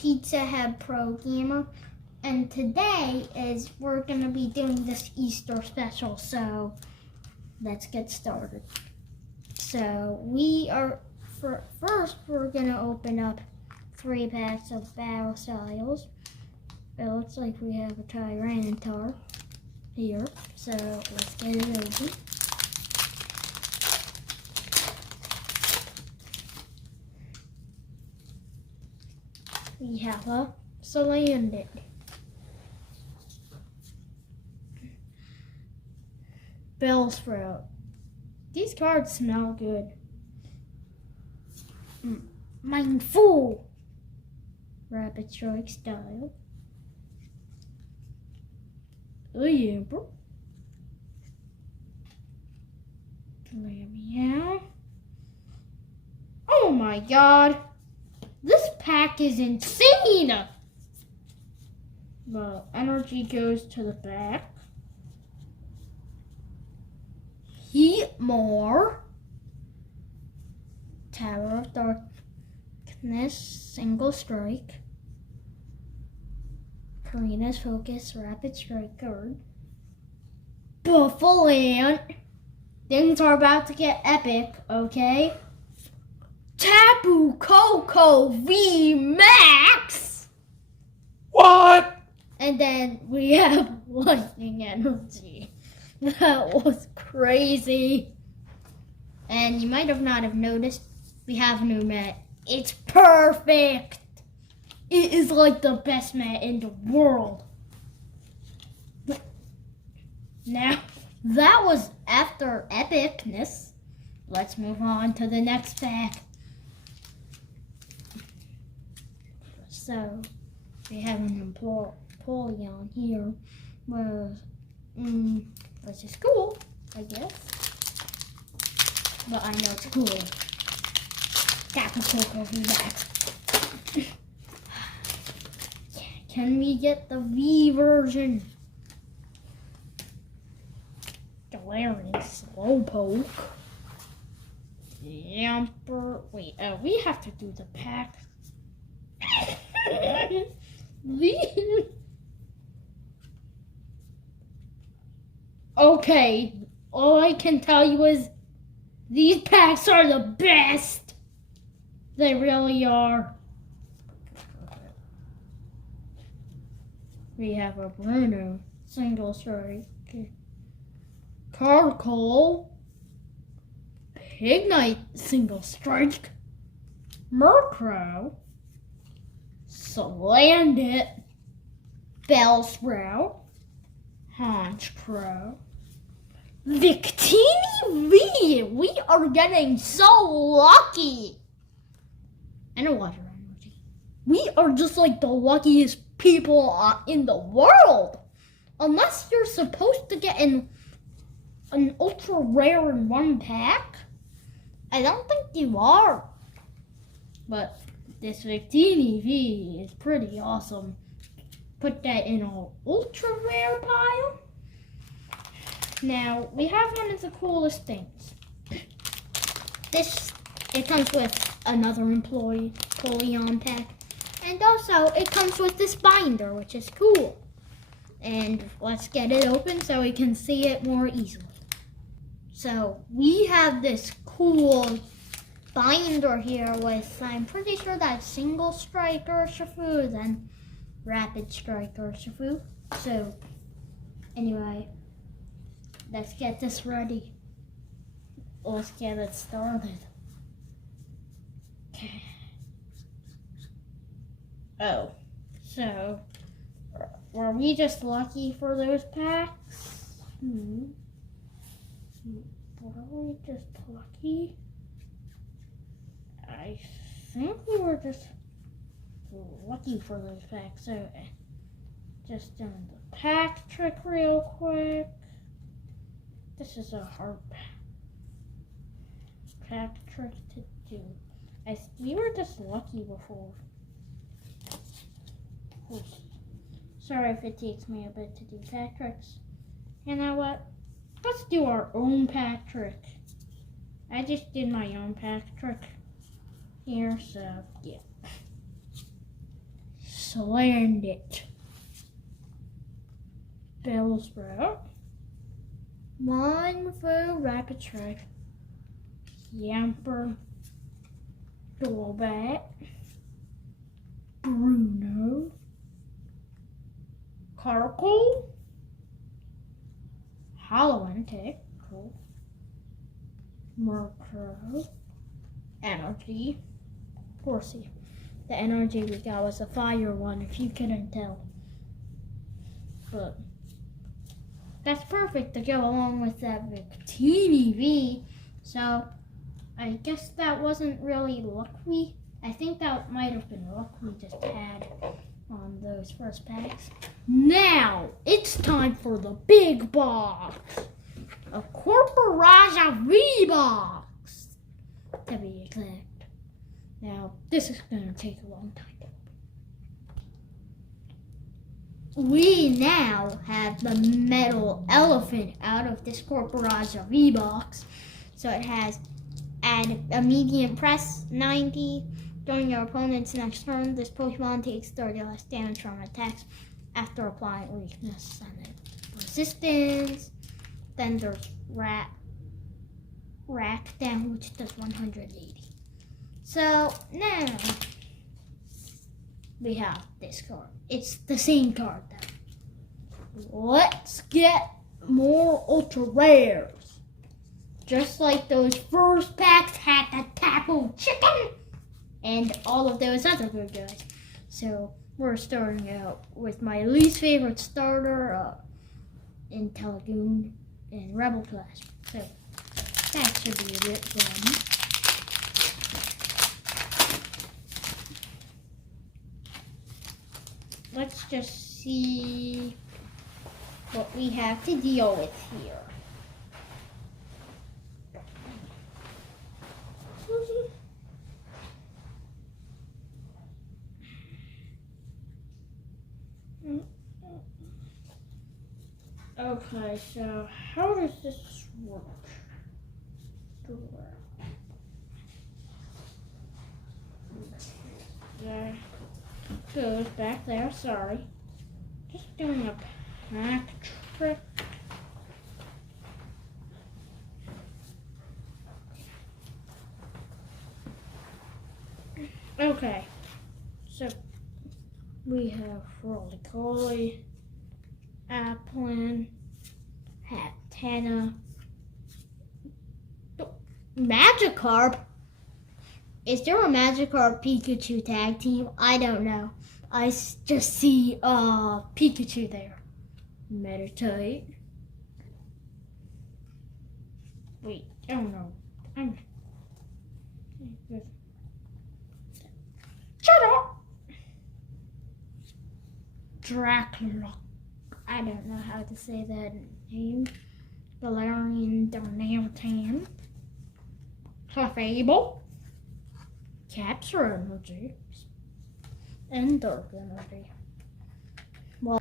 Pizza Head Pro Gamer, and today we're gonna be doing this Easter special. So let's get started. So first we're gonna open up 3 packs of Battle Styles. It looks like we have a Tyranitar here, so let's get it open. We have a Salandit, Bellsprout. These cards smell good. Mindful, Rapid Strike Style, Yamper, Meow. Oh my god! This pack is insane! Well, energy goes to the back. Heatmore, Tower of Darkness, Single Strike, Karina's Focus, Rapid Strike card, Buffalo. Things are about to get epic, okay? Tapu Koko V Max! What? And then we have Lightning Energy. That was crazy. And you might have not have noticed, we have a new mat. It's perfect! It is like the best mat in the world. Now, that was after epicness. Let's move on to the next pack. So, we have an Empoleon here, which is cool, I guess. But I know it's cool. Tapu Koko V Max. Can we get the V version? Galarian Slowpoke. Yamper. Wait, we have to do the pack. Okay, all I can tell you is these packs are the best. They really are. We have a Bruno, Single Strike, Carkol, Pignite, Single Strike, Murkrow, Salandit, Bellsprout, Honchkrow, Victini V. We are getting so lucky. And a Water Energy. We are just like the luckiest people in the world. Unless you're supposed to get an ultra rare in 1 pack. I don't think you are. But this Victini V is pretty awesome. Put that in an ultra rare pile. Now, we have one of the coolest things. It comes with another Empoleon pack. And also, it comes with this binder, which is cool. And let's get it open so we can see it more easily. So, we have this cool binder here with, I'm pretty sure that's Single Strike Urshifu, then Rapid Strike Urshifu. So, anyway, let's get this ready. Let's get it started. Okay. Oh, so, were we just lucky for those packs? Were we just lucky? I think we were just lucky for those packs. So, just doing the pack trick real quick. This is a hard pack trick to do. We were just lucky before. Oops. Sorry if it takes me a bit to do pack tricks. You know what? Let's do our own pack trick. I just did my own pack trick here, so yeah. slammed it. Bellsprout. Mindful Rapid Strike. Yamper. Dorbat. Bruno. Carkle. Halloween. Cool. Murkrow. Energy. Horsey. The energy we got was a fire one, if you couldn't tell. But that's perfect to go along with that Victini V. So I guess that wasn't really luck I think that might have been luck we just had on those first packs. Now it's time for the big box. A Corporaja V-Box, to be exact. Now, this is going to take a long time. We now have the metal elephant out of this Corporaja V-Box. So it has an immediate press 90. During your opponent's next turn, this Pokemon takes 30 less damage from attacks after applying weakness and resistance. Then there's Rack Down, which does 180. So now we have this card. It's the same card though. Let's get more ultra rares. Just like those first packs had the Taco Chicken and all of those other good guys. So we're starting out with my least favorite starter, in Telegoon and Rebel Class. So that should be a bit fun. Let's just see what we have to deal with here. Okay, so how does this work? There goes back there, sorry. Just doing a pack trick. Okay, so we have Roly-Poly, Applin, Hattana, Magikarp. Is there a Magikarp Pikachu tag team? I don't know. I just see Pikachu there. Meditite. Wait, I don't know. Shut up! Dracula. I don't know how to say that name. Valerian Darnelltan. Clefable. Capture Energy. And Dark Energy. Well,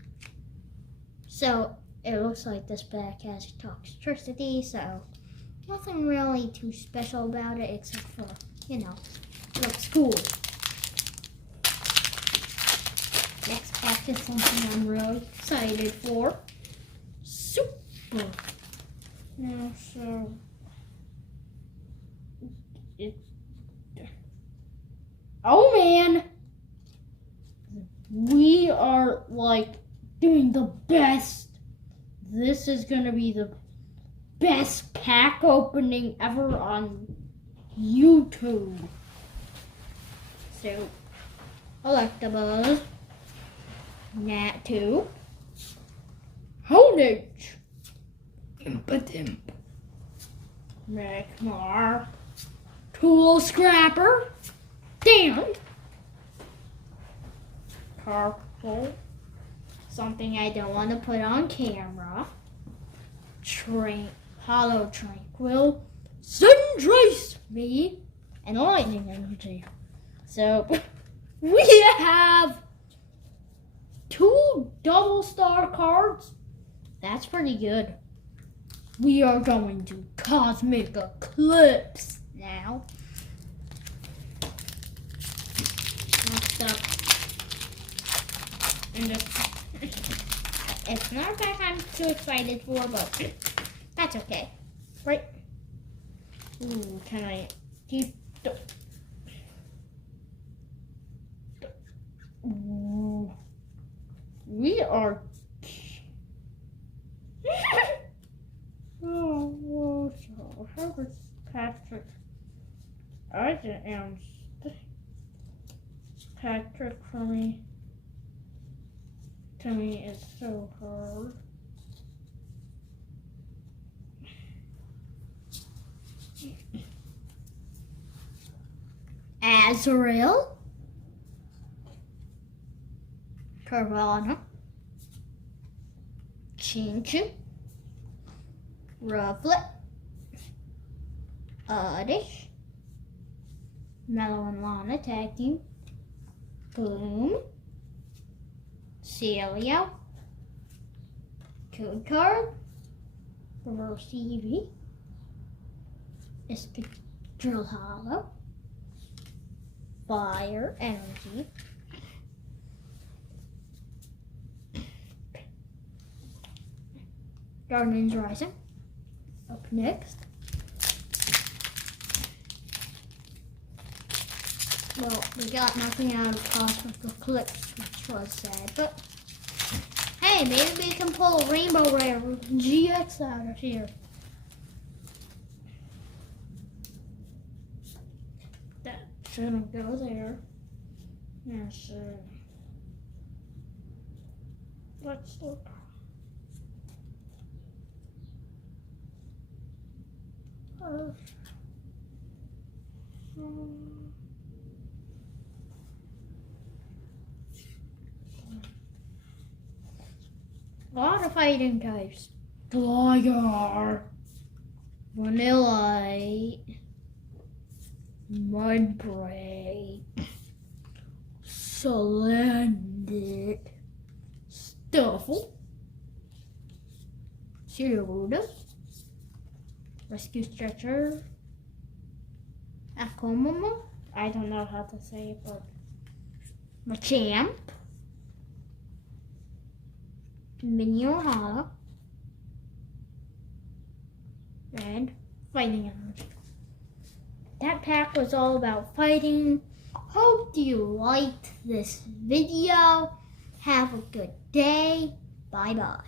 so it looks like this pack has Toxtricity, so nothing really too special about it except for, looks cool. Next pack is something I'm really excited for. Super. Now, so oh man, we are like doing the best. This is gonna be the best pack opening ever on YouTube. So, Electabuzz, Natu, Honedge, Impadimp, Magmar, Tool Scrapper, Dan, Carkle, something I don't want to put on camera, Hollow Tranquil, Suntrace V, and Lightning Energy. So, we have 2 double star cards. That's pretty good. We are going to Cosmic Eclipse now. Next up, And just, it's not a pack I'm too excited for, but that's okay. Right? Ooh, can I keep the... Ooh. We are... Oh, so how is Patrick? I am Patrick for me. To me, is so hard. Azrael, Carvana, Chinchu, Rufflet, Oddish, Mellow and Lana tag team, Gloom, Celio, Code Card, Reverse EV, Drill Hollow, Fire Energy, Guardians Rising. Up next. Well, we got nothing out of Cosmic Eclipse, which was sad, but hey, maybe we can pull a Rainbow Rare GX out of here. That shouldn't go there. Yes. Let's look. A lot of fighting types. Tiger, Vanillite, Mudbray, Salandit, Stuffle, Ceruda, Rescue Stretcher, Akomoma, I don't know how to say it, but Machamp, Minnehaha, and Fighting Energy. That pack was all about fighting. Hope you liked this video. Have a good day. Bye-bye.